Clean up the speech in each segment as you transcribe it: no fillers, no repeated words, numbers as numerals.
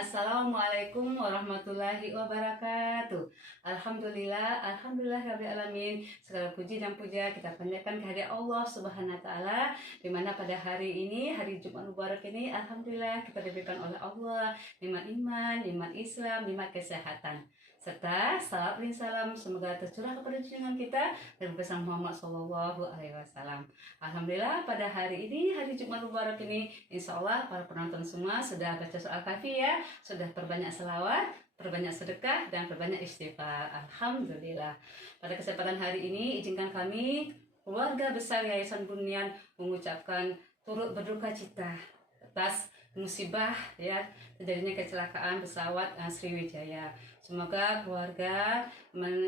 Assalamualaikum warahmatullahi wabarakatuh. Alhamdulillah rabbil alamin. Segala puji dan puja kita panjatkan kehadirat Allah Subhanahu wa taala, di mana pada hari ini, hari Jumat Mubarak ini, alhamdulillah kita diberikan oleh Allah nikmat iman, nikmat Islam, nikmat kesehatan. Serta salam dan salam semoga tercurah kepada junjungan kita dan pesan Muhammad Sallallahu Alaihi Wasallam. Alhamdulillah pada hari ini, hari Jumat Mubarak ini, insya Allah para penonton semua sudah baca soal kafi ya, sudah perbanyak selawat, perbanyak sedekah, dan perbanyak istighfar. Alhamdulillah. Pada kesempatan hari ini, izinkan kami keluarga besar Yayasan Bunyan mengucapkan turut berduka cita atas musibah ya terjadinya kecelakaan pesawat Sriwijaya. Semoga keluarga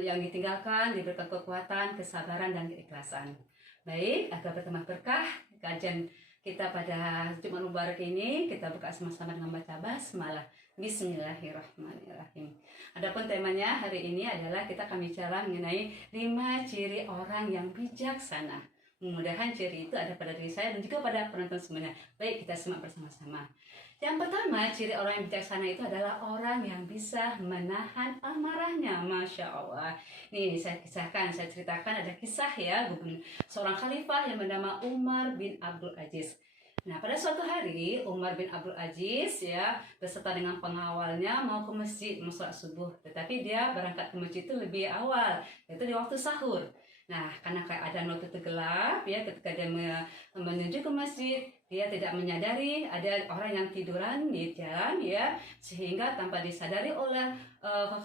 yang ditinggalkan diberikan kekuatan, kesabaran, dan keikhlasan. Baik, agar bertambah berkah kajian kita pada Jumat Mubarak ini, kita buka sama-sama dengan baca basmalah. Bismillahirrahmanirrahim. Adapun temanya hari ini adalah kita akan bicara mengenai 5 ciri orang yang bijaksana. Mudah-mudahan ciri itu ada pada diri saya dan juga pada penonton semuanya. Baik, kita simak bersama-sama. Yang pertama, ciri orang yang bijaksana itu adalah orang yang bisa menahan amarahnya. Masya Allah. Nih, saya ceritakan ada kisah ya, seorang khalifah yang bernama Umar bin Abdul Aziz. Nah, pada suatu hari Umar bin Abdul Aziz ya beserta dengan pengawalnya mau ke masjid mau sholat subuh, tetapi dia berangkat ke masjid itu lebih awal, yaitu di waktu sahur. Nah, karena keadaan waktu itu gelap ya, ketika dia menuju ke masjid, dia tidak menyadari ada orang yang tiduran di jalan ya, sehingga tanpa disadari oleh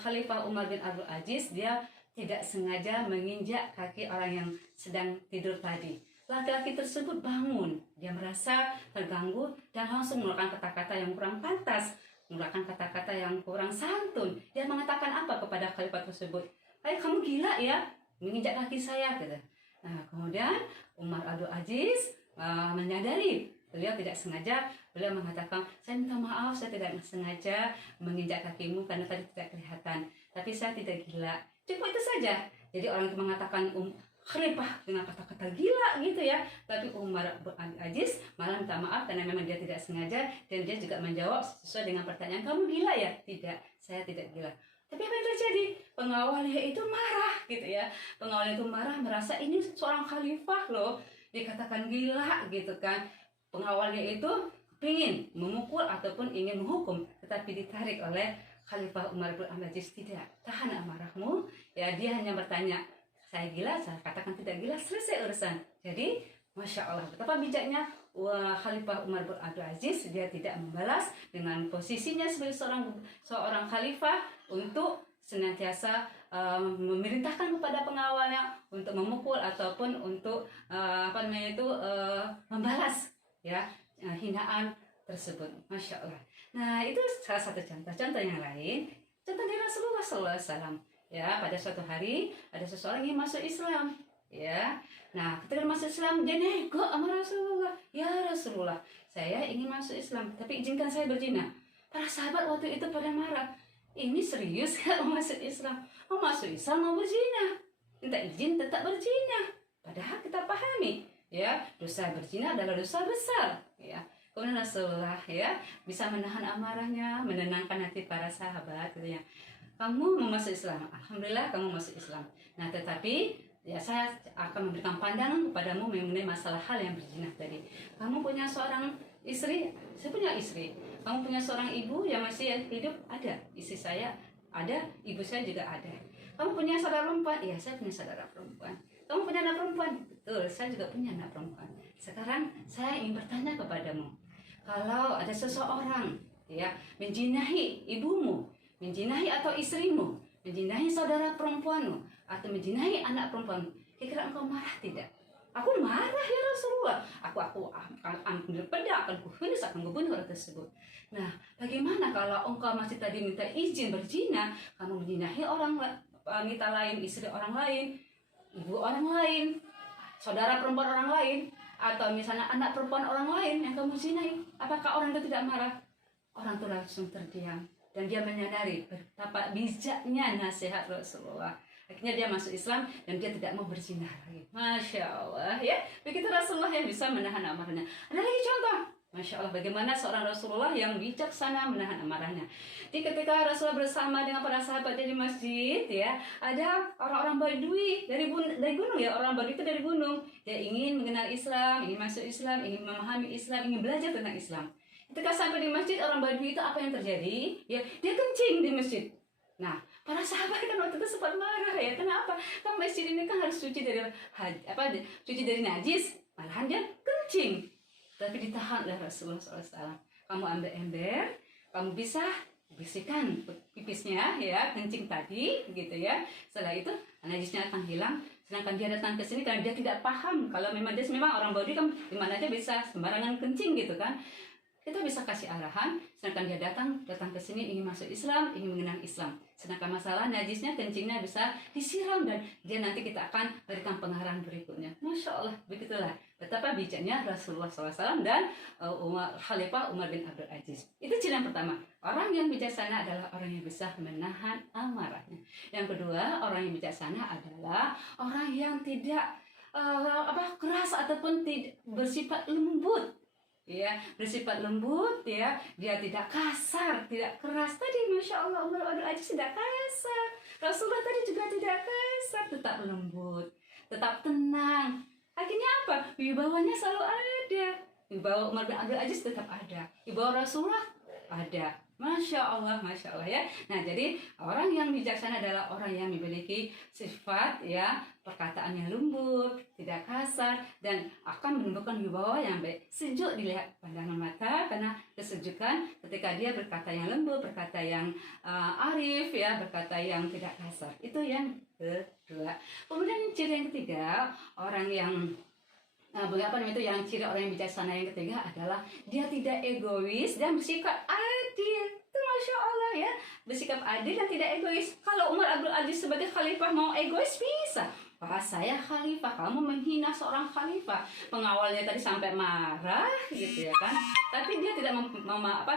Khalifah Umar bin Abdul Aziz, dia tidak sengaja menginjak kaki orang yang sedang tidur tadi. Laki-laki tersebut bangun, dia merasa terganggu dan langsung mengeluarkan kata-kata yang kurang pantas, mengeluarkan kata-kata yang kurang santun. Dia mengatakan apa kepada khalifah tersebut? "Hai, kamu gila ya, menginjak kaki saya," gitu. Nah, kemudian Umar Abdul Aziz menyadari beliau tidak sengaja. Beliau mengatakan, "Saya minta maaf, saya tidak sengaja menginjak kakimu karena tadi tidak kelihatan. Tapi saya tidak gila." Cukup itu saja. Jadi orang itu mengatakan khalifah dengan kata-kata gila gitu ya. Tapi Umar Abdul Aziz malah minta maaf karena memang dia tidak sengaja, dan dia juga menjawab sesuai dengan pertanyaan, "Kamu gila ya?" "Tidak, saya tidak gila." Tapi apa yang terjadi? Pengawalnya itu marah gitu ya. Pengawalnya itu marah, merasa ini seorang khalifah loh, dikatakan gila gitu kan. Pengawalnya itu ingin memukul ataupun ingin menghukum, tetapi ditarik oleh Khalifah Umar bin Abdul Aziz. "Tidak, tahan amarahmu." Ya, dia hanya bertanya, "Saya gila?" Saya katakan tidak gila, selesai urusan. Jadi Masya Allah, betapa bijaknya Khalifah Umar bin Abdul Aziz. Dia tidak membalas dengan posisinya sebagai seorang khalifah untuk senantiasa memerintahkan kepada pengawalnya untuk memukul ataupun untuk membalas ya hinaan tersebut. Masya Allah. Nah, itu salah satu contoh. Contoh yang lain, contoh dari Rasulullah SAW. Ya, pada suatu hari ada seseorang yang masuk Islam. Ya, nah ketika masuk Islam dia nego sama Rasulullah. "Ya Rasulullah, saya ingin masuk Islam, tapi izinkan saya berzina." Para sahabat waktu itu pada marah. "Ini serius ya mau masuk Islam? Mau masuk Islam mau berzina? Minta izin tetap berzina." Padahal kita pahami ya, dosa berzina adalah dosa besar ya. Kemudian Rasulullah ya bisa menahan amarahnya, menenangkan hati para sahabat gitu ya. "Kamu mau masuk Islam, alhamdulillah kamu masuk Islam. Nah, tetapi ya saya akan memberikan pandangan kepadamu mengenai masalah hal yang berzina tadi. Kamu punya seorang istri, saya punya istri. Kamu punya seorang ibu yang masih hidup, ada. Istri saya ada, ibu saya juga ada. Kamu punya saudara perempuan, iya saya punya saudara perempuan. Kamu punya anak perempuan, betul, saya juga punya anak perempuan. Sekarang saya ingin bertanya kepadamu, kalau ada seseorang ya menjinahi ibumu, menjinahi atau istrimu, menjinahi saudara perempuanmu, atau menjinahi anak perempuan, kira-kira engkau marah tidak?" "Aku marah ya Rasulullah. Aku akan ambil pedang, akan kubunuh orang tersebut." Nah, bagaimana kalau engkau masih tadi minta izin berzina, kamu menjinahi orang wanita lain, istri orang lain, ibu orang lain, saudara perempuan orang lain, atau misalnya anak perempuan orang lain yang kamu zinahi, apakah orang itu tidak marah? Orang itu langsung terdiam. Dan dia menyadari betapa bijaknya nasihat Rasulullah. Akhirnya dia masuk Islam dan dia tidak mau berzina lagi. Masya Allah ya. Begitu Rasulullah yang bisa menahan amarahnya. Ada lagi contoh. Masya Allah, bagaimana seorang Rasulullah yang bijaksana menahan amarahnya. Jadi ketika Rasulullah bersama dengan para sahabatnya di masjid, ya, ada orang-orang Badui dari gunung, ya, orang Badui itu dari gunung. Dia ingin mengenal Islam, ingin masuk Islam, ingin memahami Islam, ingin belajar tentang Islam. Ketika sampai di masjid, orang Badui itu apa yang terjadi? Ya, dia kencing di masjid. Nah, para sahabat kan waktu itu sempat marah, ya, kenapa? Kan masjid ini kan harus suci dari suci dari najis, malahan dia kencing. Tapi ditahan oleh Rasulullah SAW. Kamu ambil ember, kamu bisa bersihkan pipisnya, ya, kencing tadi, gitu ya. Setelah itu najisnya akan hilang. Sedangkan dia datang ke sini karena dia tidak paham kalau memang dia memang orang Badui kan di mana aja bisa sembarangan kencing gitu kan. Kita bisa kasih arahan, sedangkan dia datang ke sini ingin masuk Islam, ingin mengenal Islam. Sedangkan masalah najisnya, kencingnya bisa disiram dan dia nanti kita akan berikan pengarahan berikutnya. Masya Allah, begitulah betapa bijaknya Rasulullah SAW dan Khalifah Umar bin Abdul Aziz. Itu ciri yang pertama. Orang yang bijaksana adalah orang yang bisa menahan amarahnya. Yang kedua, orang yang bijaksana adalah orang yang tidak keras ataupun tidak bersifat lembut. Ya, bersifat lembut, ya, dia tidak kasar, tidak keras. Tadi Masya Allah Umar Abdul Aziz tidak kasar, Rasulullah tadi juga tidak kasar, tetap lembut, tetap tenang. Akhirnya apa? Wibawanya selalu ada. Wibawa Umar bin Abdul Aziz tetap ada, wibawa Rasulullah ada. Masya Allah ya. Nah, jadi orang yang bijaksana adalah orang yang memiliki sifat, ya, perkataan yang lembut, tidak kasar, dan akan menunjukkan wibawa yang baik. Sejuk dilihat pandangan mata karena kesejukan ketika dia berkata yang lembut, berkata yang arif, ya, berkata yang tidak kasar. Itu yang kedua. Kemudian ciri yang ketiga, orang yang yang ciri orang yang bijaksana yang ketiga adalah dia tidak egois dan bersikap adil. Itu Masya Allah, ya, bersikap adil dan tidak egois. Kalau Umar Abdul Aziz sebagai khalifah mau egois bisa. Wah, saya khalifah, kamu menghina seorang khalifah. Pengawalnya tadi sampai marah, gitu ya kan. Tapi dia tidak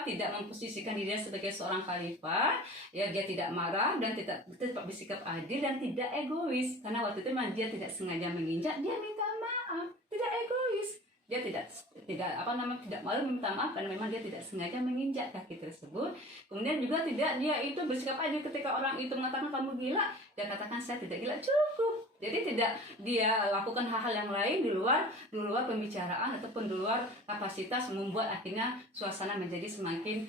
tidak memposisikan dirinya sebagai seorang khalifah. Ya, dia tidak marah dan tetap bersikap adil dan tidak egois. Karena waktu itu memang dia tidak sengaja menginjak, dia minta maaf, tidak egois. Dia tidak malu meminta maaf karena memang dia tidak sengaja menginjak kaki tersebut. Kemudian juga dia itu bersikap adil ketika orang itu mengatakan kamu gila, dia katakan saya tidak gila, cukup. Jadi tidak dia lakukan hal-hal yang lain di luar pembicaraan ataupun di luar kapasitas, membuat akhirnya suasana menjadi semakin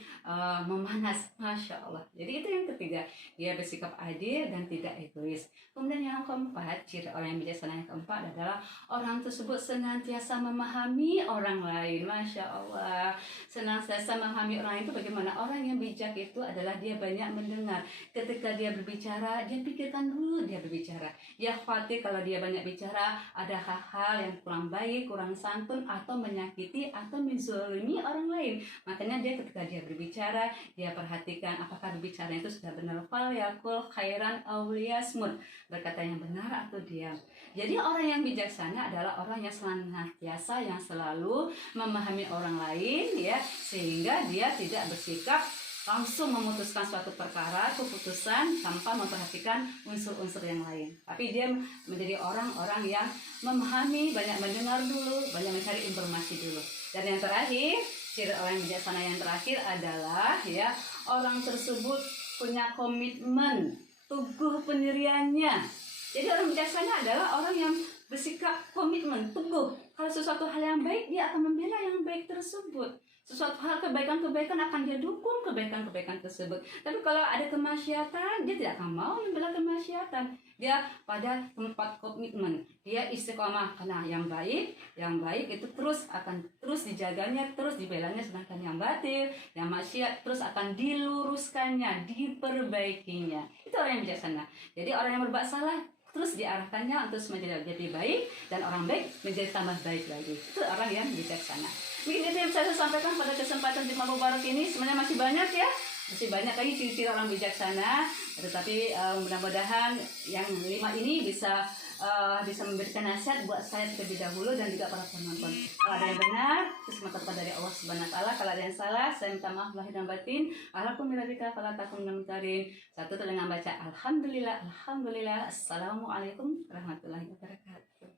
memanas. Masya Allah. Jadi itu yang ketiga, dia bersikap adil dan tidak egois. Kemudian yang keempat, ciri orang yang bijaksana yang keempat adalah orang tersebut senantiasa memahami orang lain. Masya Allah. Senantiasa memahami orang lain itu bagaimana? Orang yang bijak itu adalah dia banyak mendengar. Ketika dia berbicara, dia pikirkan dulu dia berbicara. Dia khawatir kalau dia banyak bicara ada hal-hal yang kurang baik, kurang santun, atau menyakiti atau menzalimi orang lain. Makanya dia ketika dia berbicara, dia perhatikan apakah berbicara itu sudah benar. Fal yakul khairan aw liyasmut, berkata yang benar atau diam. Jadi orang yang bijaksana adalah orang yang senantiasa, yang selalu memahami orang lain, ya, sehingga dia tidak bersikap langsung memutuskan suatu perkara, keputusan tanpa memperhatikan unsur-unsur yang lain. Tapi dia menjadi orang-orang yang memahami, banyak mendengar dulu, banyak mencari informasi dulu. Dan yang terakhir, ciri orang yang bijaksana yang terakhir adalah, ya, orang tersebut punya komitmen, teguh pendiriannya. Jadi orang bijaksana adalah orang yang bersikap komitmen, teguh. Kalau sesuatu hal yang baik, dia akan membela yang baik tersebut. Sesuatu hal kebaikan-kebaikan akan dia dukung kebaikan-kebaikan tersebut. Tapi kalau ada kemaksiatan, dia tidak akan mau membela kemaksiatan. Dia pada tempat komitmen, dia istiqomah karena yang baik itu akan terus dijaganya, terus dibelanya. Sedangkan yang batil, yang maksiat terus akan diluruskannya, diperbaikinya. Itu orang yang bijaksana. Jadi orang yang berbuat salah terus diarahkannya untuk menjadi lebih baik, dan orang baik menjadi tambah baik lagi. Itu orang yang bijaksana. Mungkin itu yang bisa saya sampaikan pada kesempatan Jumat Mubarak ini. Sebenarnya masih banyak, ya, masih banyak lagi ciri-ciri orang bijaksana. Tetapi mudah-mudahan yang 5 ini bisa memberikan nasihat buat saya terlebih dahulu dan juga para penonton. Kalau ada yang benar, itu semua terdapat dari Allah Subhanahu wa taala. Kalau ada yang salah, saya minta maaf lahir dan batin. Alhamdulillah fala takun minal satu dengan baca alhamdulillah. Assalamualaikum warahmatullahi wabarakatuh.